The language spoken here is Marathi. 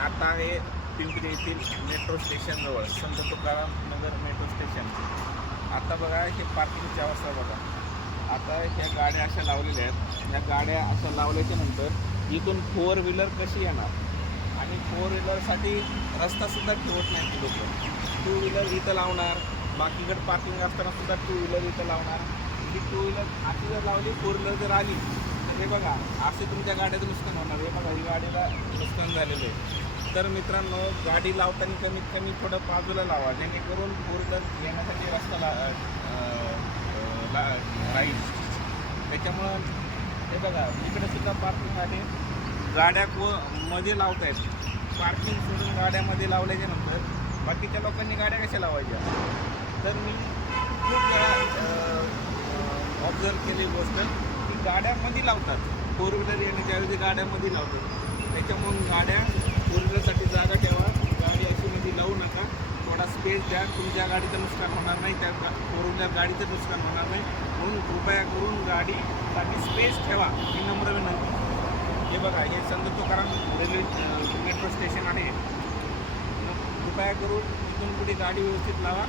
आता आहे पिंपरी येथील मेट्रो स्टेशनजवळ संत तुकाराम नगर मेट्रो स्टेशन आता बघा हे पार्किंगची अवस्था बघा. आता ह्या गाड्या अशा लावलेल्या आहेत. ह्या गाड्या अशा लावल्याच्या नंतर इथून फोर व्हीलर कशी येणार? आणि फोर व्हीलरसाठी रस्तासुद्धा ठेवत नाहीत लोक. टू व्हीलर इथं लावणार बाकीकडे पार्किंग असताना सुद्धा टू व्हीलर इथं लावणार. ही टू व्हीलर अशी जर लावली फोर व्हीलर जर आली तर हे बघा असे तुमच्या गाड्याचं नुकसान होणार. हे बघा ही गाडीला नुकसान झालेलं आहे. तर मित्रांनो गाडी लावताना कमीत कमी थोडं बाजूला लावा जेणेकरून फोर येण्यासाठी रस्ता ला ला राहील. त्याच्यामुळं हे बघा इकडे सुद्धा पार्किंग आहे. गाड्या को मध्ये लावतायत. पार्किंग सोडून गाड्यामध्ये लावल्याच्या नंतर बाकीच्या लोकांनी गाड्या कशा लावायच्या? तर मी खूप वेळा ऑब्झर्व केली गोष्ट की गाड्यामध्ये लावतात. फोर व्हीलर येण्याच्या ऐवजी गाड्यामध्ये लावतात. त्याच्यामुळं गाड्या फोर व्हीलरसाठी जागा ठेवा. गाडी अशी मध्ये लावू नका. थोडा स्पेस द्या. तुमच्या गाडीचं नुकसान होणार नाही. त्या फोर व्हीलर गाडीचं नुकसान होणार नाही. म्हणून कृपया करून गाडीसाठी स्पेस ठेवा. ही नम्र विनंती. हे बघा हे संत तुकाराम रेल्वे मेट्रो स्टेशन आहे. कृपया करून इथून पुढे गाडी व्यवस्थित लावा.